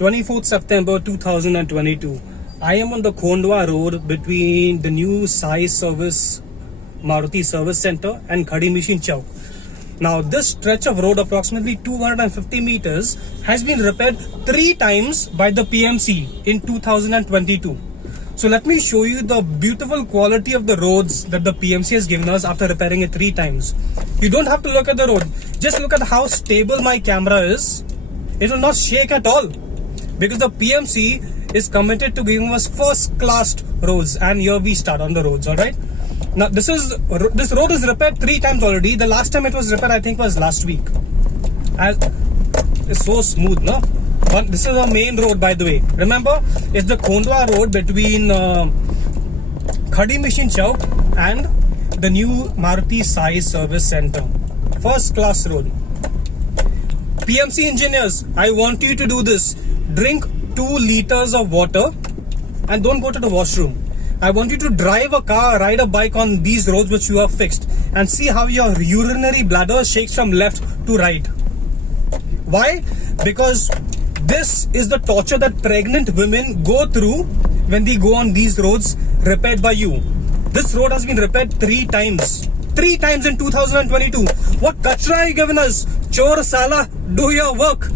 24th September 2022. I am on the Khondwa road between the new Sai service Maruti Service Center and Khadi Machine Chowk. Now this stretch of road, approximately 250 meters, has been repaired 3 times by the PMC in 2022. So let me show you the beautiful quality of the roads that the PMC has given us after repairing it 3 times. You don't have to look at the road. Just look at how stable my camera is. It will not shake at all because the PMC is committed to giving us first class roads, and here we start on the roads. All right. Now this road is repaired 3 times already. The last time it was repaired, I think, was last week. It's so smooth, no? But this is a main road, by the way. Remember, it's the Khondwa road between Khadi Machine Chowk and the new Maruti Sai Service Center. First class road. PMC engineers, I want you to do this. Drink 2 liters of water and don't go to the washroom. I want you to drive a car, ride a bike on these roads which you have fixed, and see how your urinary bladder shakes from left to right. Why? Because this is the torture that pregnant women go through when they go on these roads repaired by you. This road has been repaired 3 times. 3 times in 2022. What kachra are you giving us? Chor Sala, do your work.